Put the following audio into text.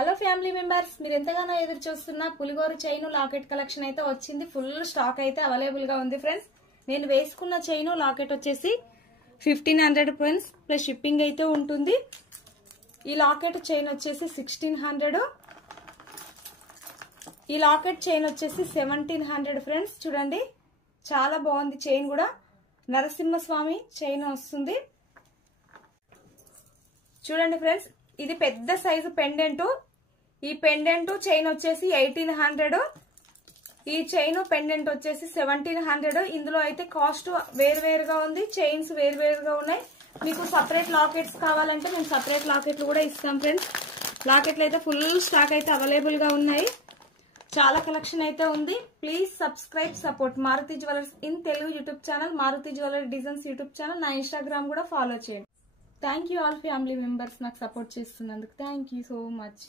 Hello family members, మీరు ఎంతగానో ఎదురు చూస్తున్న పులిగోరు చైన్ లాకెట్ కలెక్షన్ అయితే వచ్చింది. ఫుల్ స్టాక్ అయితే అవైలబుల్ గా ఉంది ఫ్రెండ్స్. నేను వేసుకున్న చైన్ లాకెట్ వచ్చేసి 1500 ఫ్రెండ్స్, ప్లస్ షిప్పింగ్ అయితే ఉంటుంది. ఈ లాకెట్ చైన్ వచ్చేసి 1600, ఈ లాకెట్ చైన్ వచ్చేసి 1700 ఫ్రెండ్స్. చూడండి చాలా బాగుంది చైన్ కూడా. నరసింహస్వామి చైన్ వస్తుంది. చూడండి ఫ్రెండ్స్, ఇది పెద్ద సైజు పెండెంట్. ఈ పెండెంట్ చైన్ వచ్చేసి 1800, ఈ చైన్ పెండెంట్ వచ్చేసి 1700. ఇందులో అయితే కాస్ట్ వేరువేరుగా ఉంది, చైన్స్ వేరువేరుగా ఉన్నాయి. మీకు సపరేట్ లాకెట్స్ కావాలంటే మేము సపరేట్ లాకెట్లు కూడా ఇస్తాం ఫ్రెండ్స్. లాకెట్లు అయితే ఫుల్ స్టాక్ అయితే అవైలబుల్ గా ఉన్నాయి. చాలా కలెక్షన్ అయితే ఉంది. Please subscribe, support Maruti jewellers in Telugu YouTube channel, Maruti jewellery designs YouTube channel. నా ఇన్స్టాగ్రామ్ కూడా ఫాలో చేయండి. Thank you all family members నాకు సపోర్ట్ చేస్తున్నందుకు. Thank you so much.